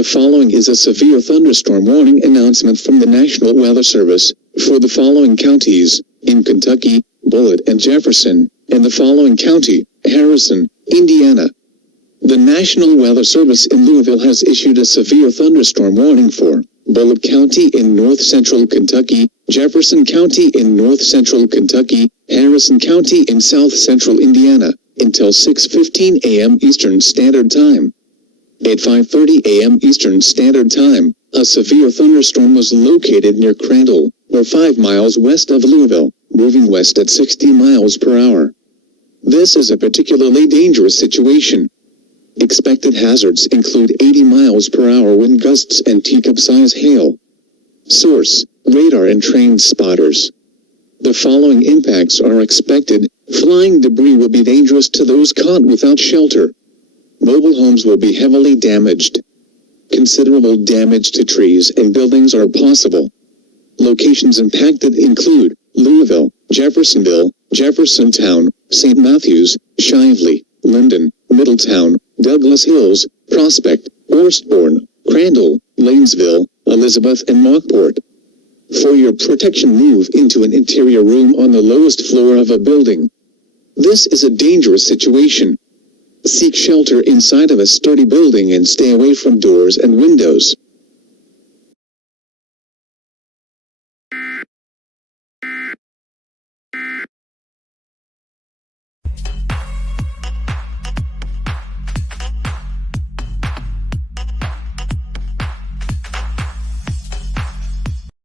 The following is a severe thunderstorm warning announcement from the National Weather Service for the following counties in Kentucky, Bullitt and Jefferson, and the following county, Harrison, Indiana. The National Weather Service in Louisville has issued a severe thunderstorm warning for Bullitt County in north-central Kentucky, Jefferson County in north-central Kentucky, Harrison County in south-central Indiana, until 6:15 a.m. Eastern Standard Time. At 5:30 a.m. Eastern Standard Time, a severe thunderstorm was located near Crandall, or 5 miles west of Louisville, moving west at 60 miles per hour. This is a particularly dangerous situation. Expected hazards include 80 miles per hour wind gusts and teacup-size hail. Source: radar and trained spotters. The following impacts are expected. Flying debris will be dangerous to those caught without shelter. Mobile homes will be heavily damaged. Considerable damage to trees and buildings are possible. Locations impacted include Louisville, Jeffersonville, Jeffersontown, St. Matthews, Shively, Linden, Middletown, Douglas Hills, Prospect, Orstbourne, Crandall, Lanesville, Elizabeth and Mockport. For your protection, move into an interior room on the lowest floor of a building. This is a dangerous situation. Seek shelter inside of a sturdy building and stay away from doors and windows.